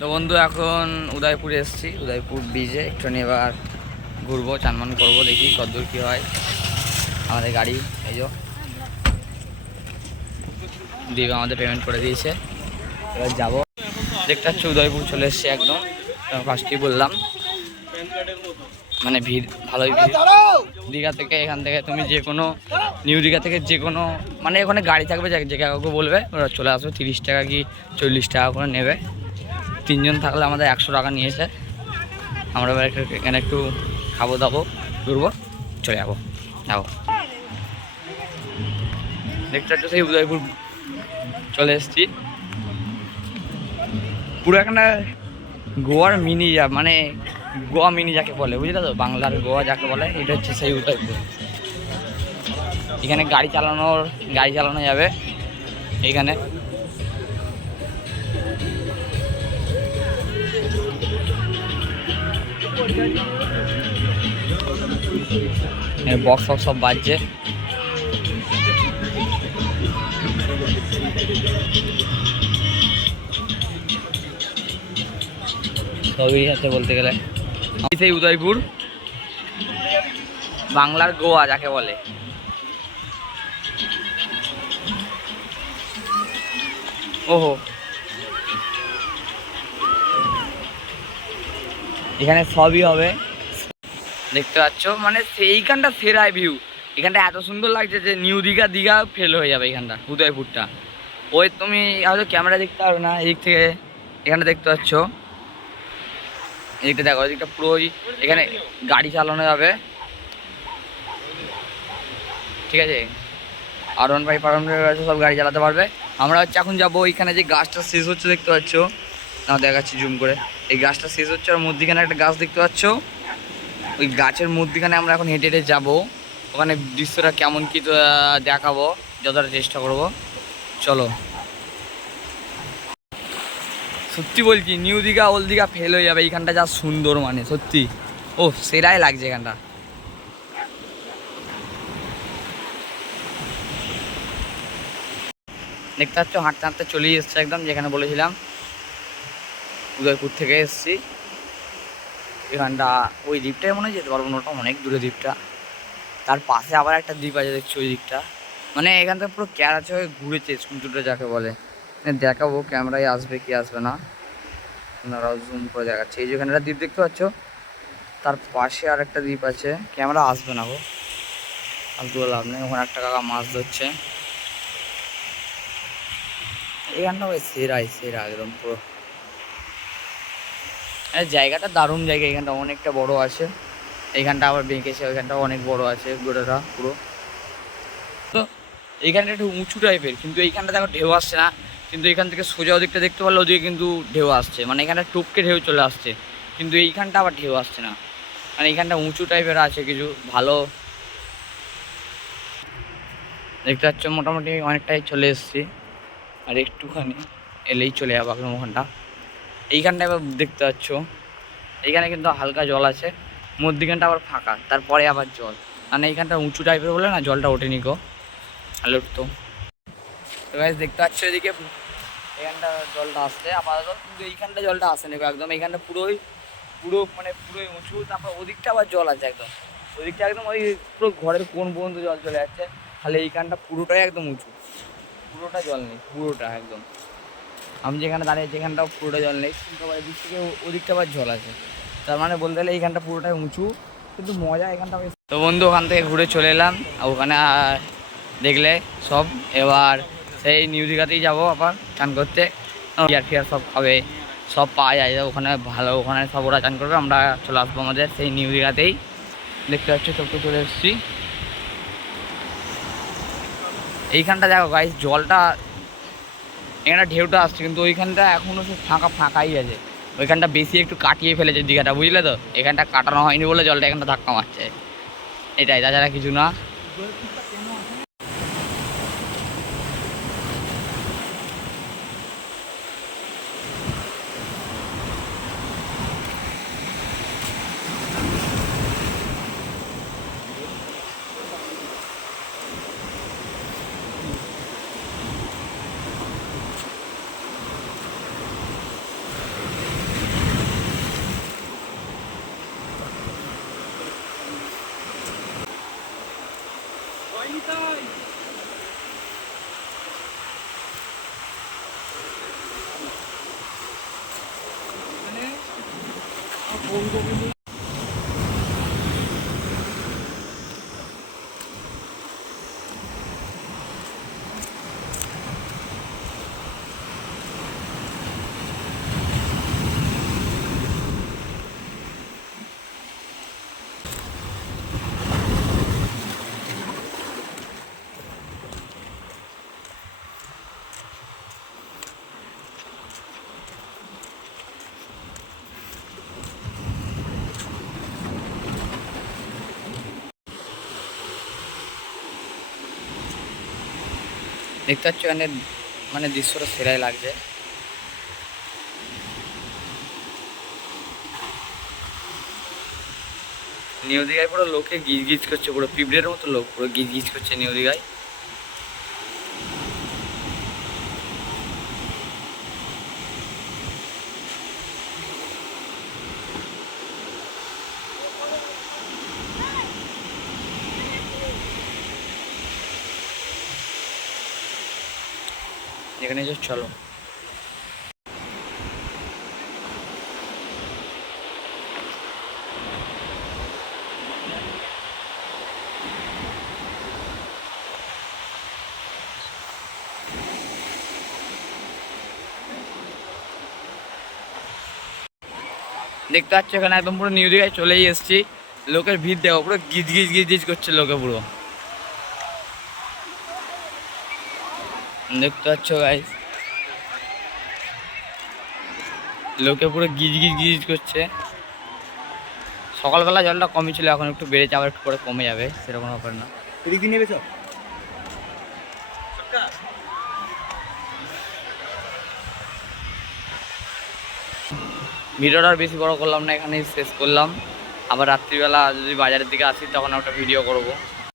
তো বন্ধু, এখন উদয়পুরে এসেছি। উদয়পুর ব্রিজে একটু এবার ঘুরবো চানমান করব, দেখি কতদূর কী হয়। আমাদের গাড়ি, এই যো। দিবে আমাদের পেমেন্ট করে দিয়েছে। এবার যাব। দেখতে পাচ্ছি, উদয়পুর চলে এসেছি একদম। ফার্স্টেই বললাম? মানে ভিড়, ভালোই ভিড়। দীঘা থেকে এখান থেকে তুমি যে কোনো, নিউ দীঘা থেকে যে কোনো মানে ওখানে গাড়ি থাকবে যে কাউকে বলবে, ওরা চলে আসবে। তিরিশ টাকা কি চল্লিশ টাকা করে নেবে। তিনজন থাকলে আমাদের একশো টাকা নিয়েছে। আমরা এখানে একটু খাব দাবো, ঘুরবো, চলে যাব। যাব। দেখতে সেই উদয়পুর চলে এসেছি। পুরো এখানে গোয়ার মিনি যা মানে গোয়া মিনি যাকে বলে, বুঝলে তো? বাংলার গোয়া যাকে বলে, এটা হচ্ছে সেই উদয়পুর। এখানে গাড়ি চালানোর গাড়ি চালানো যাবে। এইখানে বক্স ফক্স সব বাজছে। সবই আছে বলতে গেলে। সেই উদয়পুর। বাংলার গোয়া যাকে বলে। ওহো। এখানে সবই হবে। দেখতে পাচ্ছ? মানে সেইখানটা সেরাই ভিউ এখানটা এত সুন্দর লাগছে যে নিউ দীঘা দীঘা ফেল হয়ে যাবে এখানটা, উদয়পুরটা। ওই তুমি হয়তো ক্যামেরা দেখতে পারো না, এদিক থেকে এখানে দেখতে পাচ্ছ। এদিকটা দেখো, এদিকটা পুরোই এখানে গাড়ি চালানো যাবে। ঠিক আছে? R one five R one five আছে, সব গাড়ি চালাতে পারবে। আমরা হচ্ছে এখন যাব, ওইখানে যে গাছটা শেষ হচ্ছে, দেখতে পাচ্ছ। না দেখাচ্ছি জুম করে। এই গাছটা শেষ হচ্ছে, আর মধ্যিখানে একটা গাছ দেখতে পাচ্ছ। ওই গাছের মধ্যিখানে আমরা এখন হেঁটে হেঁটে যাব। ওখানে দৃশ্যটা কেমন কি দেখাবো, যতটা চেষ্টা করব। চলো। সত্যি বলছি, new Digha old Digha fail হয়ে যাবে, এইখানটা যা সুন্দর মানে সত্যি। ও সেরাই লাগছে এখানটা। দেখতে পাচ্ছ, হাঁটতে হাঁটতে চলেই এসছে একদম, যেখানে বলেছিলাম। উদয়পুর থেকে এসেছি। এখানটা ওই দ্বীপটায় মনে যেতে পারব না, ওটা অনেক দূরে দ্বীপটা। তার পাশে আবার একটা দ্বীপ আছে, দেখছি ওই দ্বীপটা। মানে এখান থেকে পুরো ক্যারাচে হয়ে ঘুরেছে সূর্যটা যাকে বলে। মানে দেখাবো, ক্যামেরায় আসবে কি আসবে না। আপনারাও জুম করে দেখাচ্ছে। এই যেখানে একটা দ্বীপ দেখতে পাচ্ছ? তার পাশে আর একটা দ্বীপ আছে। ক্যামেরা আসবে না গো। ফালতু লাভ নেই। ওখানে একটা কাকা মাছ ধরছে। এখানটা ওই সেরাই, সেরা একদম পুরো। জায়গাটা দারুণ জায়গা, এখানটা অনেকটা বড় আছে। এইখানটা আবার বেঁকেছে, ওইখানটা অনেক বড় আছে গোটাটা পুরো। তো এইখানটা একটু উঁচু টাইপের কিন্তু এইখানটা দেখো ঢেউ আসছে না, কিন্তু এখান থেকে সোজা ওদিকটা দেখতে পারলে ওদিকে কিন্তু ঢেউ আসছে। মানে এখানটা টপকে ঢেউ চলে আসছে, কিন্তু এইখানটা আবার ঢেউ আসছে না। মানে এইখানটা উঁচু টাইপের আছে কিছু, ভালো। দেখতে পাচ্ছ, মোটামুটি অনেকটাই চলে এসেছি। আর একটুখানি এলেই চলে যাব একদম ওখানটা এইখানটা এবার দেখতে পাচ্ছ। এইখানে কিন্তু হালকা জল আছে, মধ্যিখানটা আবার ফাঁকা, তারপরে আবার জল। মানে এইখানটা উঁচু টাইপের বলে না, জলটা ওঠেনি তাহলে উঠতো তো দেখতে পাচ্ছ এদিকে এখানটা জলটা আসছে। আপাতত কিন্তু এইখানটা জলটা আসেনি গো একদম। এইখানটা পুরোই, পুরো মানে পুরোই উঁচু, তারপর ওদিকটা আবার জল আছে একদম। ওদিকটা একদম ওই পুরো ঘরের কোন পর্যন্ত জল চলে যাচ্ছে। তাহলে এইখানটা পুরোটাই একদম উঁচু। পুরোটা জল নেই, পুরোটা একদম। আমি যেখানে দাঁড়িয়ে যেখানটাও পুরোটা জল নেই, কিন্তু আবার এদিক থেকে ওদিকটা আবার জল আছে। তার মানে বলতে গেলে এইখানটা পুরোটাই উঁচু, কিন্তু মজা এখানটা তো বন্ধু, ওখান থেকে ঘুরে চলে এলাম ওখানে দেখলে সব। এবার সেই নিউ দীঘাতেই যাব আবার চান করতে। বিয়ার ফিয়ার সব খাবে সব পাওয়া যায়। ওখানে ভালো, ওখানে সব ওরা চান করবে, আমরা চলে আসব আমাদের সেই নিউ দীঘাতেই। দেখতে পাচ্ছি সব তো চলে এসেছি। এইখানটা দেখো গাইস জলটা এখানে ঢেউটা আসছে, কিন্তু ওইখানটা এখনও সে ফাঁকা ফাঁকাই আছে। ওইখানটা বেশি একটু কাটিয়ে ফেলেছে দীঘাটা, বুঝলে তো? এখানটা কাটানো হয়নি বলে জলটা এখানটা ধাক্কা মারছে। এটাই, তাছাড়া কিছু না। 痛い。দেখতে পাচ্ছি এখানে মানে দৃশ্যটা সেরাই লাগছে। নিউ দীঘায় পুরো লোকে গিজ গিজ করছে, পুরো পিঁপড়ের মতো লোক পুরো গিজ গিজ করছে নিউ দীঘায়। যেখানে যে চলো। দেখতে পাচ্ছ এখানে একদম পুরো নিউ দিঘায় চলেই এসেছি। লোকের ভিড় দেখো, পুরো গিজ গিজ গিজ গিজ করছে লোকে পুরো। দেখতে পাচ্ছ গাইস লোকে পুরো গিজ গিজ গিজ করছে। সকালবেলা জলটা কমই ছিল এখন একটু বেড়েছে আবার একটু পরে কমে যাবে সেরকম ব্যাপার না। এদিক দিয়ে নেবে সব? ভিডিওটা আর বেশি বড় করলাম না এখানেই শেষ করলাম। আবার রাত্রিবেলা যদি বাজারের দিকে আসি তখন একটা ভিডিও করব।